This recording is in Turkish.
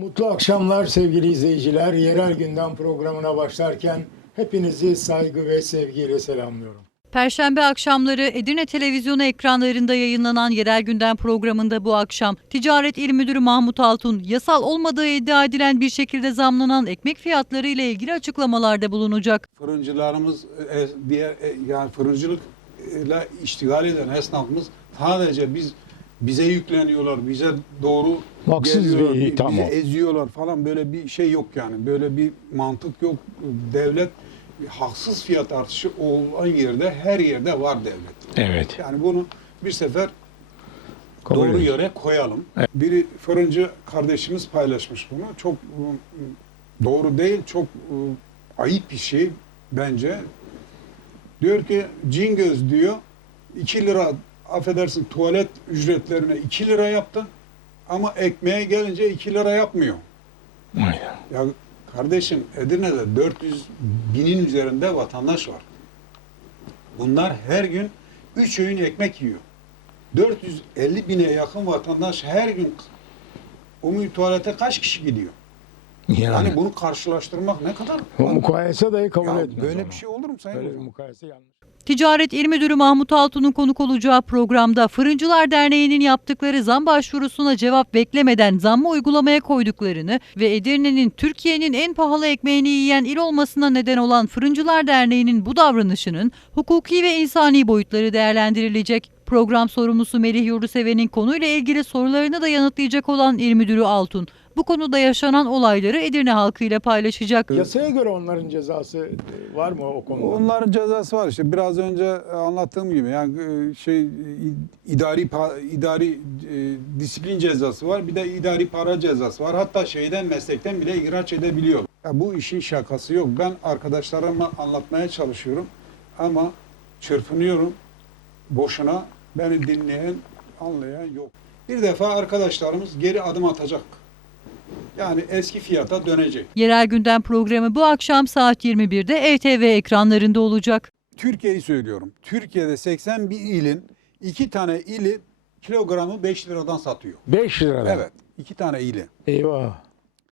Mutlu akşamlar sevgili izleyiciler. Yerel Gündem programına başlarken hepinizi saygı ve sevgiyle selamlıyorum. Perşembe akşamları Edirne televizyonu ekranlarında yayınlanan Yerel Gündem programında bu akşam Ticaret İl Müdürü Mahmut Altun yasal olmadığı iddia edilen bir şekilde zamlanan ekmek fiyatları ile ilgili açıklamalarda bulunacak. fırıncılarımız e, diğer e, yani fırıncılıkla iştigal eden esnafımız sadece biz bize yükleniyorlar, bize doğru Haksız geliyorlar, bir bi- itham bizi o. eziyorlar falan böyle bir şey yok yani. Böyle bir mantık yok. Devlet haksız fiyat artışı olan yerde her yerde var devlet. Evet. Yani bunu bir sefer Kabul doğru ediyorum. yere koyalım. Biri fırıncı kardeşimiz paylaşmış bunu. Çok e, doğru değil, çok e, ayıp bir şey bence. Diyor ki Cingöz diyor 2 lira affedersin tuvalet ücretlerine 2 lira yaptın ama ekmeğe gelince 2 lira yapmıyor. Aynen. Ya kardeşim Edirne'de 400 binin üzerinde vatandaş var. Bunlar her gün 3 öğün ekmek yiyor. 450 bine yakın vatandaş her gün umumi tuvalete kaç kişi gidiyor? Yani, Yani bunu karşılaştırmak ne kadar... o mukayese dahi kabul etmez böyle onu. bir şey olur Sayın Böyle bir mukayese yanlış. Ticaret İl Müdürü Mahmut Altun'un konuk olacağı programda Fırıncılar Derneği'nin yaptıkları zam başvurusuna cevap beklemeden zammı uygulamaya koyduklarını ve Edirne'nin Türkiye'nin en pahalı ekmeğini yiyen il olmasına neden olan Fırıncılar Derneği'nin bu davranışının hukuki ve insani boyutları değerlendirilecek. Program sorumlusu Melih Yurduseven'in konuyla ilgili sorularını da yanıtlayacak olan İl Müdürü Altun, bu konuda yaşanan olayları Edirne halkıyla paylaşacak. Yasaya göre onların cezası e, var mı o konuda? Onların cezası var işte biraz önce anlattığım gibi yani e, şey idari idari e, disiplin cezası var bir de idari para cezası var hatta şeyden meslekten bile ihraç edebiliyor. Ya bu işin şakası yok. Ben arkadaşlarıma anlatmaya çalışıyorum ama çırpınıyorum boşuna beni dinleyen anlayan yok. Bir defa arkadaşlarımız geri adım atacak. Yani eski fiyata dönecek. Yerel Gündem programı bu akşam saat 21'de ETV ekranlarında olacak. Türkiye'yi söylüyorum. Türkiye'de 81 ilin iki tane ili kilogramı 5 liradan satıyor. 5 lira. Evet. iki tane ili. Eyvah.